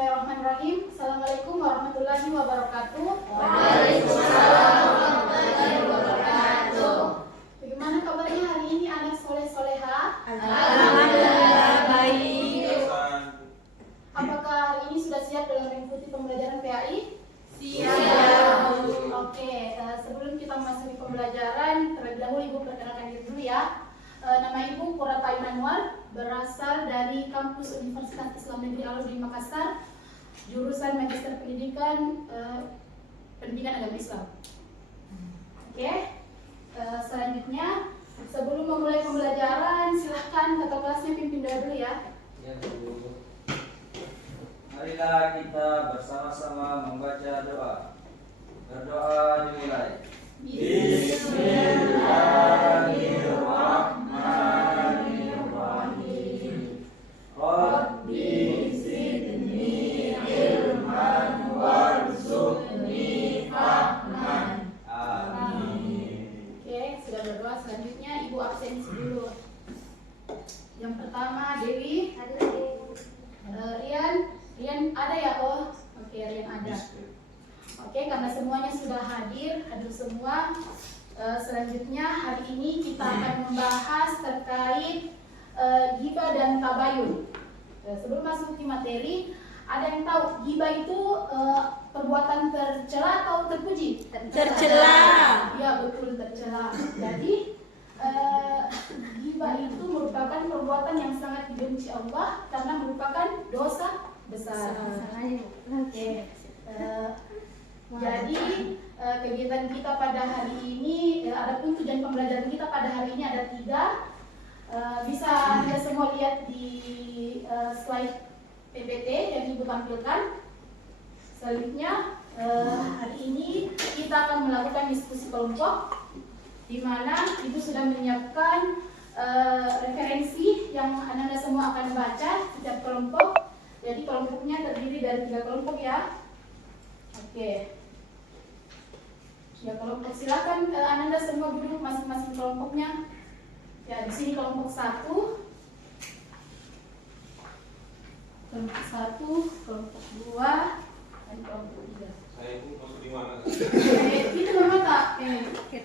Bismillahirrahmanirrahim. Assalamualaikum warahmatullahi wabarakatuh. Waalaikumsalam warahmatullahi wabarakatuh. Bagaimana kabarnya hari ini anak soleh-soleha? Alhamdulillah baik. Apakah hari ini sudah siap dalam mengikuti pembelajaran PAI? Siap. Oke, sebelum kita masuk ke pembelajaran, terlebih dahulu Ibu perkenalkan diri dulu ya. Nama Ibu Qurrata Ain Anwar, berasal dari kampus Universitas Islam Negeri Alauddin Makassar, jurusan Magister Pendidikan Agama Islam. Oke, selanjutnya sebelum memulai pembelajaran, silahkan ketua kelasnya pimpin dulu ya. Ya, Bu. Marilah kita bersama-sama membaca doa. Berdoa dimulai. Bismillahirrahmanirrahim. Rabbi zidni ilman warzuqni fahman. Amin. Oke, sudah berdoa. Selanjutnya Ibu absensi dulu. Yang pertama Dewi, Rian ada ya? Oh, oke, Rian ada. Oke, karena semuanya sudah hadir semua. Selanjutnya hari ini kita akan membahas terkait ghibah dan tabayun. Sebelum masuk ke materi, ada yang tahu ghibah itu perbuatan tercela atau terpuji? Tercela. Ya, betul, tercela. Jadi ghibah itu merupakan perbuatan yang sangat dibenci Allah karena merupakan dosa besar. Oke. Jadi kegiatan kita pada hari ini, adapun tujuan pembelajaran kita pada hari ini ada 3. Bisa Anda semua lihat di slide PPT yang Ibu tampilkan. Selanjutnya hari ini kita akan melakukan diskusi kelompok, di mana Ibu sudah menyiapkan referensi yang Anda semua akan baca setiap kelompok. Jadi kelompoknya terdiri dari 3 kelompok ya. Oke. Ya, kelompok silakan Anda semua duduk masing-masing kelompoknya. Ya, di sini kelompok 1. Kelompok 1, kelompok 2, dan kelompok 3. Saya pun masuk di mana? Itu Mama tak?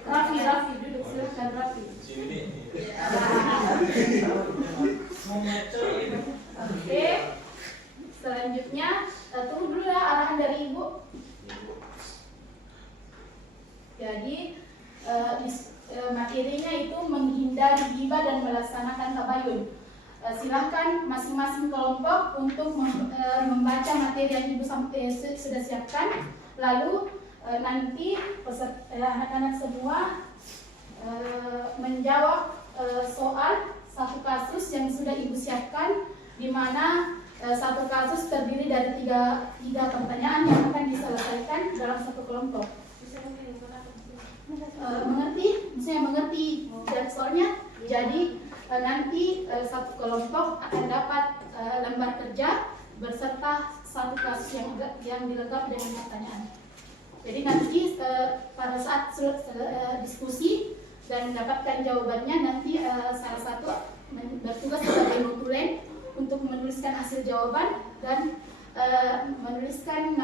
Raffi duduk, silakan Raffi. Sini nih. Oke. Selanjutnya, tunggu dulu ya arahan dari Ibu. Jadi materinya itu menghindari ghibah dan melaksanakan tabayun. Silahkan masing-masing kelompok untuk membaca materi yang Ibu sudah siapkan. Lalu nanti anak-anak semua menjawab soal satu kasus yang sudah Ibu siapkan, di mana satu kasus terdiri dari tiga pertanyaan yang akan diselesaikan dalam satu kelompok. Mengerti? Misalnya mengerti dan soalnya. Jadi nanti satu kelompok akan dapat lembar kerja berserta satu kasus yang dilengkapi dengan pertanyaan. Jadi nanti pada saat diskusi dan mendapatkan jawabannya, nanti salah satu bertugas sebagai notulen untuk menuliskan hasil jawaban dan menuliskan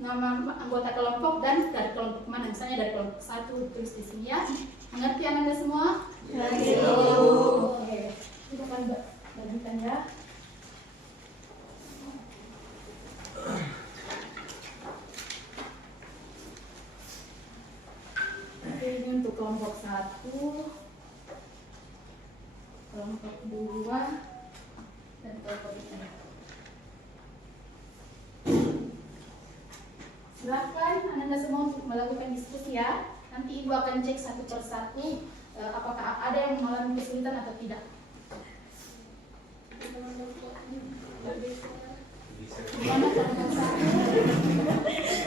nama anggota kelompok dan dari kelompok mana, misalnya dari kelompok 1 tulis di sini ya. Mengerti Anda semua? Mengerti. Oke, kita akan bagikan ya. Oke, ini untuk kelompok 1, kelompok 2, dan kelompok 3. Silakan Anda semua untuk melakukan diskusi ya. Nanti Ibu akan cek satu persatu apakah ada yang mengalami kesulitan atau tidak. Gimana kelompok 1?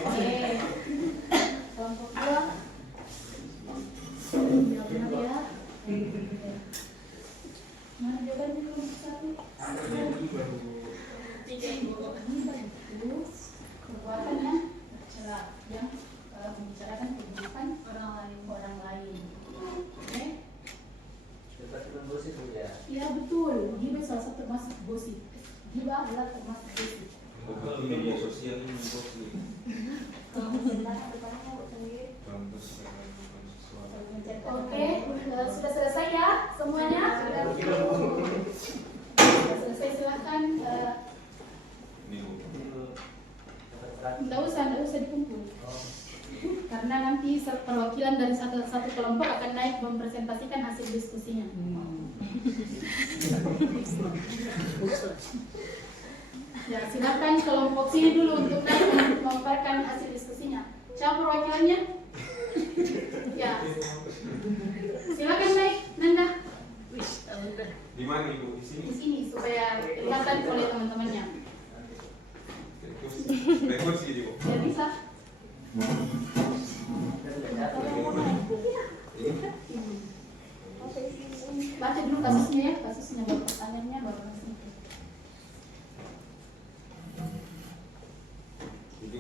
Oke. Kelompok 2. Jawabnya ya. Mana jawabannya kelompok 1? Perbuatan yang tercela yang membicarakan kehidupan orang lain. Oke? Gosip ya. Iya betul. Ghibah salah satu termasuk gosip. Ghibah adalah termasuk gosip. Berarti media sosial ini bos nih. Oke, sudah selesai ya semuanya? Sudah selesai, silahkan. Nggak usah dikumpul. Karena nanti perwakilan dari satu kelompok akan naik mempresentasikan hasil diskusinya. Ya, silakan kelompok sini dulu untuk naik memaparkan hasil diskusinya. Siapa perwakilannya? Ya, silakan naik, Nanda. Di mana ibu? Di sini. Di sini supaya kelihatan oleh teman-temannya. Kursi ibu. Ya bisa. Baca dulu kasusnya ya, kasusnya baru pertanyaannya baru langsung. Jadi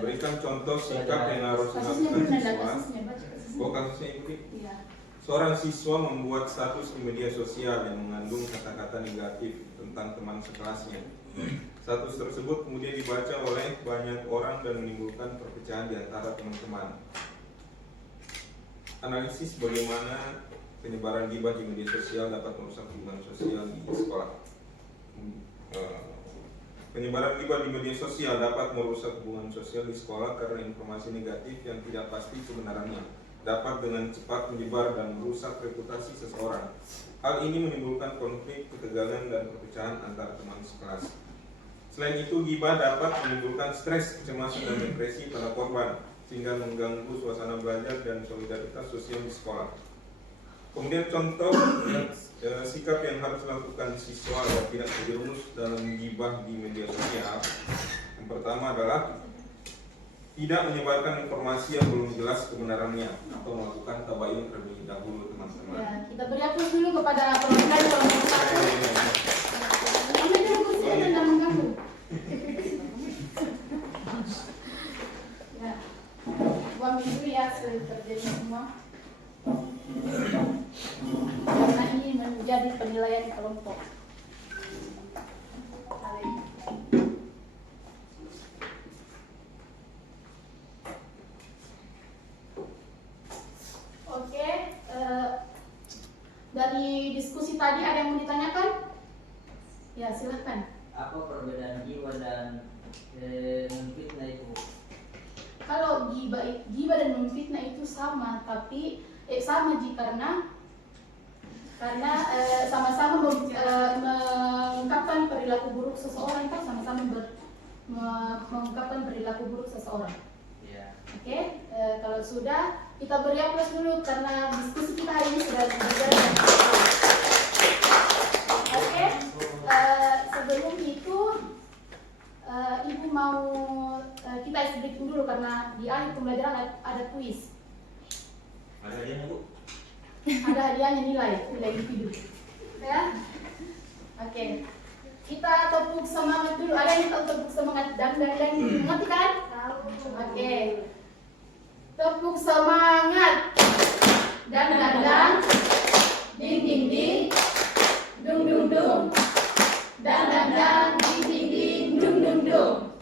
berikan contoh sikap yang harus Kasusnya dilakukan belum ada siswa. kasusnya, baca kasusnya. Oh kasusnya ibu. Iya. Seorang siswa membuat status di media sosial yang mengandung kata-kata negatif tentang teman sekelasnya. Status tersebut kemudian dibaca oleh banyak orang dan menimbulkan perpecahan di antara teman-teman. Analisis bagaimana penyebaran gibah di media sosial dapat merusak hubungan sosial di sekolah. Penyebaran gibah di media sosial dapat merusak hubungan sosial di sekolah karena informasi negatif yang tidak pasti kebenarannya dapat dengan cepat menyebar dan merusak reputasi seseorang. Hal ini menimbulkan konflik, ketegangan, dan perpecahan antar teman sekelas. Selain itu, gibah dapat menimbulkan stres, kecemasan, dan depresi pada korban, sehingga mengganggu suasana belajar dan solidaritas sosial di sekolah. Kemudian contoh sikap yang harus dilakukan siswa agar tidak terjerumus dalam gibah di media sosial. Yang pertama adalah tidak menyebarkan informasi yang belum jelas kebenarannya atau melakukan tabayun terlebih dahulu, teman-teman. Ya, kita beri aplaus dulu kepada perwakilan kelompok satu. Ambil dulu kursi aja, jangan mengganggu. Ya, buang dulu ya terjadi semua. Karena ini menjadi penilaian kelompok. Oke, dari diskusi tadi ada yang mau ditanyakan? Ya, silahkan. Apa perbedaan gibah dan memfitnah itu? Kalau gibah dan memfitnah itu sama, tapi sama karena sama-sama mengungkapkan perilaku buruk seseorang, kan sama-sama mengungkapkan perilaku buruk seseorang. Ya. Oke, kalau sudah kita beri aplaus dulu karena diskusi kita hari ini sudah berjalan. Oke, sebelum itu Ibu mau kita isi briefing dulu karena di akhir pembelajaran ada kuis. Ada hadiahnya bu? Ada hadiahnya nilai individu. Ya, oke. Kita tepuk semangat dulu. Ada yang tahu tepuk semangat dan mengerti kan? Oke. Tepuk semangat. Dan ding ding ding, dung dung dung. Dan ding ding ding, dung dung dung.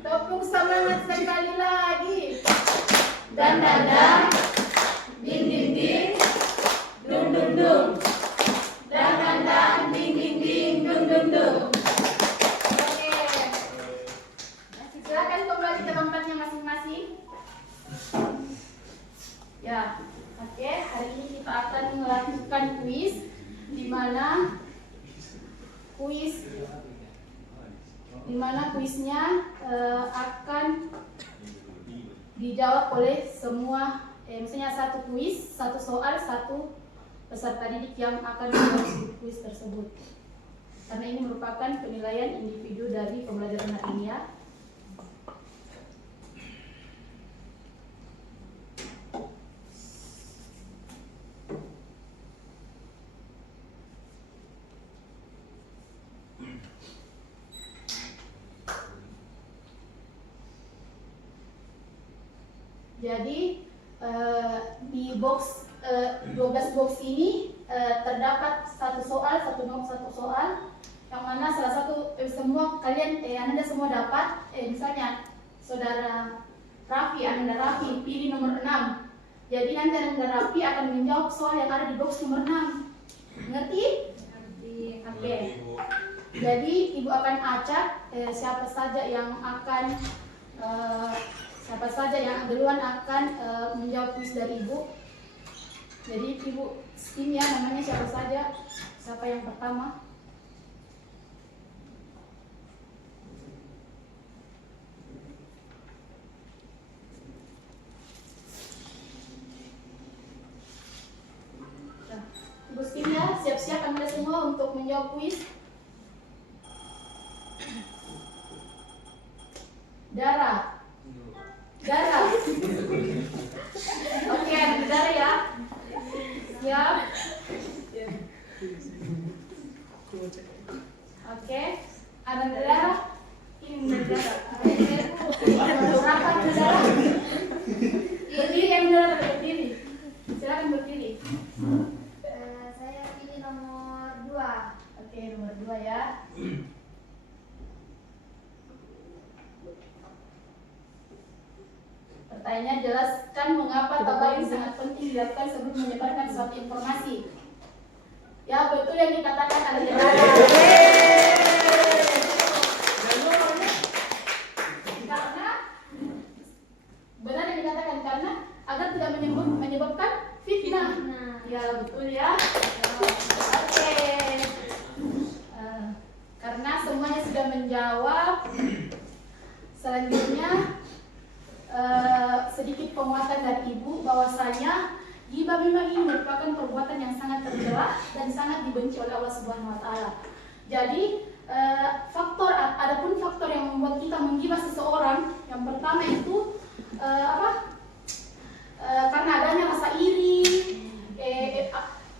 Tepuk semangat sekali lagi. Dan ding ding ding, dung dung dung. Dan ding ding ding, dung dung dung. Oke. Silakan kembali ke tempatnya masing-masing. Ya, oke. Hari ini kita akan melakukan kuis, di mana kuisnya akan dijawab oleh semua, misalnya satu kuis, satu soal, satu peserta didik yang akan menjawab kuis tersebut. Karena ini merupakan penilaian individu dari pembelajaran hari ini ya. Jadi di box 12 box ini terdapat satu soal yang mana salah satu semua kalian Ananda semua dapat misalnya saudara Raffi, Ananda Raffi pilih nomor 6. Jadi nanti Ananda Raffi akan menjawab soal yang ada di box nomor 6. Ngerti? Oke. Jadi ibu akan acak siapa saja yang duluan akan menjawab kuis dari ibu. Jadi ibu skim ya namanya siapa yang pertama. Nah, ibu skim ya, siap-siap Anda semua untuk menjawab kuis. Dara. Oke, Dara ya. Siap. Oke. Ananda Dara. Ini Dara. Berapa Dara? Berdiri yang Dara berdiri. Silakan berdiri. Saya pilih nomor 2. Oke, nomor 2 ya. Pertanyaannya, jelaskan mengapa tabayun sangat penting dilakukan sebelum menyebarkan suatu informasi. Ya, betul yang dikatakan oleh karena benar yang dikatakan, karena agar tidak menyebabkan fitnah. Ya, betul ya. Oke. Karena semuanya sudah menjawab, selanjutnya sedikit penguatan dari ibu bahwasanya ghibah memang ini merupakan perbuatan yang sangat tercela dan sangat dibenci oleh Allah Subhanahu wa taala. Jadi adapun faktor yang membuat kita menggibah seseorang, yang pertama itu karena adanya rasa iri,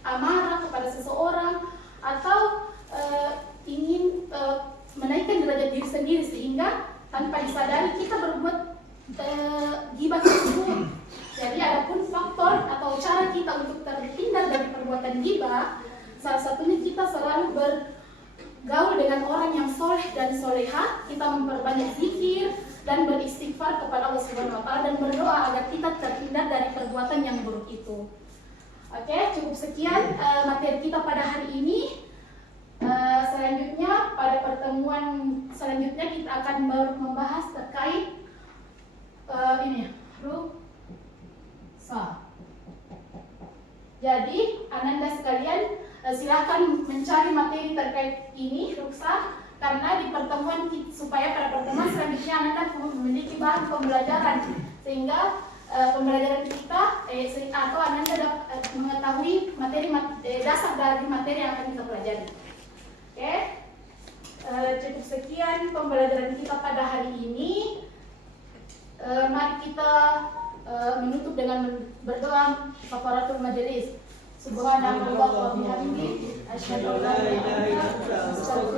amarah kepada seseorang, atau ingin menaikkan derajat diri sendiri sehingga tanpa disadari kita berbuat ghibah tersebut. Jadi adapun faktor atau cara kita untuk terhindar dari perbuatan ghibah, salah satunya kita selalu bergaul dengan orang yang soleh dan soleha, kita memperbanyak zikir dan beristighfar kepada Allah Subhanahu wa taala dan berdoa agar kita terhindar dari perbuatan yang buruk itu. Oke, cukup sekian materi kita pada hari ini. Selanjutnya pada pertemuan selanjutnya kita akan membahas terkait ruksa. Jadi Ananda sekalian silahkan mencari materi terkait ini ruksa, karena di pertemuan supaya pada pertemuan selanjutnya Ananda memiliki bahan pembelajaran sehingga pembelajaran kita atau Ananda dapat mengetahui dasar dari materi yang akan kita pelajari. Oke, cukup sekian pembelajaran kita pada hari ini. Mari kita menutup dengan berdoa kafaratul majelis. Subhanallah wa bihamdihi asyhadu an la ilaha illallah